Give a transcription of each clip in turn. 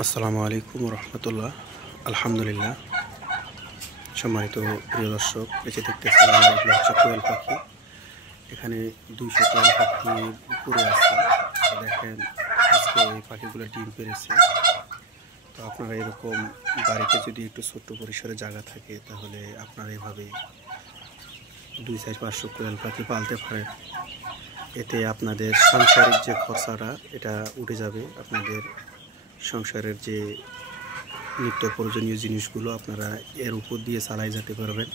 আসসালামু আলাইকুম রহমতুল্লাহ। আলহামদুলিল্লাহ। সম্মানিত প্রিয় দর্শক, বেঁচে দেখতেছেন এগুলো হচ্ছে কোয়েল পাখি। এখানে 200 কোয়েল পাখি উপরে আছে। তো দেখেন, আজকে এই পাখিগুলো ডিম পেড়েছে। তো আপনারা এরকম বাড়িতে যদি একটু ছোট্ট পরিসরে জায়গা থাকে, তাহলে আপনারা এভাবে 200-500 কোয়েল পাখি পালতে পারেন। এতে আপনাদের সংসারের যে খরচাটা এটা উঠে যাবে। আপনাদের সংসারের যে নিত্য প্রয়োজনীয় জিনিসগুলো আপনারা এর উপর দিয়ে চালাই যেতে পারবেন।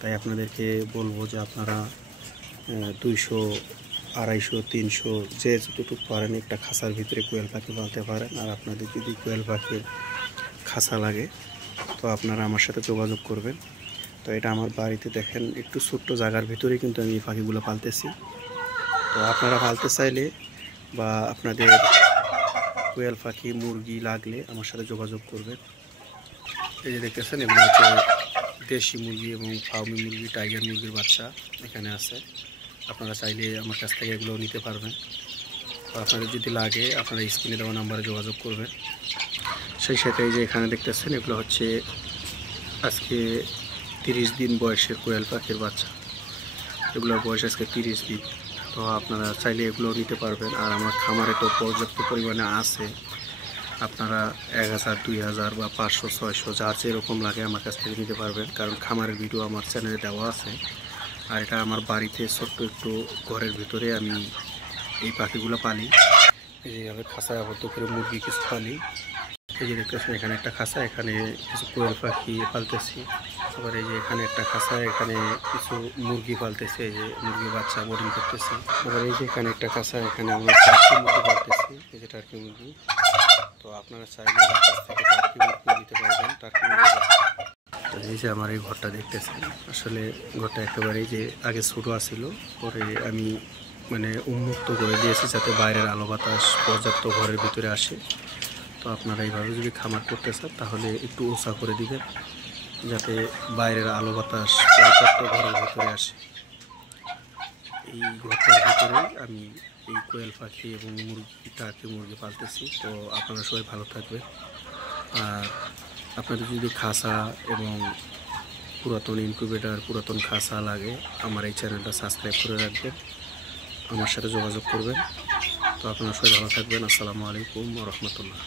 তাই আপনাদেরকে বলবো যে আপনারা 200, 250, 300 যে যতটুকু পারেন একটা খাঁচার ভিতরে কোয়েল পাখি পালতে পারেন। আর আপনাদের যদি কোয়েল পাখির খাঁচা লাগে, তো আপনারা আমার সাথে যোগাযোগ করবেন। তো এটা আমার বাড়িতে দেখেন, একটু ছোট্ট জায়গার ভিতরেই কিন্তু আমি এই পাখিগুলো পালতেছি। তো আপনারা পালতে চাইলে বা আপনাদের কোয়েল পাখি মুরগি লাগলে আমার সাথে যোগাযোগ করবেন। এই যে দেখতেছেন, এগুলো হচ্ছে দেশি মুরগি এবং ফার্মি মুরগি, টাইগার মুরগির বাচ্চা এখানে আছে। আপনারা চাইলে আমার কাছ থেকে এগুলো নিতে পারবেন। তো আপনাদের যদি লাগে আপনারা স্ক্রিনে দেওয়া নাম্বারে যোগাযোগ করবেন। সেই সাথে এই যে এখানে দেখতেছেন, এগুলো হচ্ছে আজকে 30 দিন বয়সের কোয়েল পাখির বাচ্চা। এগুলোর বয়স আজকে 30 দিন। তো আপনারা চাইলে এগুলো নিতে পারবেন। আর আমার খামারে তো পর্যাপ্ত পরিমাণে আছে। আপনারা 1000, 2000 বা 500, 600 যার যেরকম লাগে আমার কাছ থেকে নিতে পারবেন। কারণ খামারের ভিডিও আমার চ্যানেলে দেওয়া আছে। আর এটা আমার বাড়িতে ছোট্ট একটু ঘরের ভিতরে আমি এই পাখিগুলো পালি। এইভাবে খাঁচায় আবদ্ধ করে মুরগি কিছু পালি। এই যে দেখতেছেন, এখানে একটা খাঁচা, এখানে কিছু কোয়েল পাখি পালতেছি। আবার এই যে এখানে একটা খাঁচা, এখানে কিছু মুরগি পালতেছি। এই যে মুরগি বাচ্চা বোর্ডিং করতেছি। আবার এই যে এখানে একটা খাঁচা, এখানে আমরা টার্কি মুরগি পালতেছি। এই যে টার্কি মুরগি। তো আপনারা চাইলে আমার কাছ থেকে টার্কি মুরগি নিতে পারবেন। টার্কি মুরগি। তো এই যে আমার এই ঘরটা দেখতেছেন, আসলে ঘরটা একেবারেই যে আগে ছোটো আসছিল, পরে আমি উন্মুক্ত করে দিয়েছি যাতে বাইরের আলো বাতাস পর্যাপ্ত ঘরের ভিতরে আসে। তো আপনারা এইভাবে যদি খামার করতে চান তাহলে একটু উঁচা করে দিবেন, যাতে বাইরের আলো বাতাস পর্যাপ্ত ঘরের ভিতরে আসে। এই ঘরটার ভিতরেই আমি এই কোয়েল পাখি এবং মুরগি, টার্কি মুরগি পালতেছি। তো আপনারা সবাই ভালো থাকবেন। আর আপনাদের যদি খাঁচা এবং পুরাতন ইনকিউবেটর, পুরাতন খাঁচা লাগে, আমার এই চ্যানেলটা সাবস্ক্রাইব করে রাখবেন, আমার সাথে যোগাযোগ করবেন। তো আপনারা সবাই ভালো থাকবেন। আসসালামু আলাইকুম ওয়া রাহমাতুল্লাহ।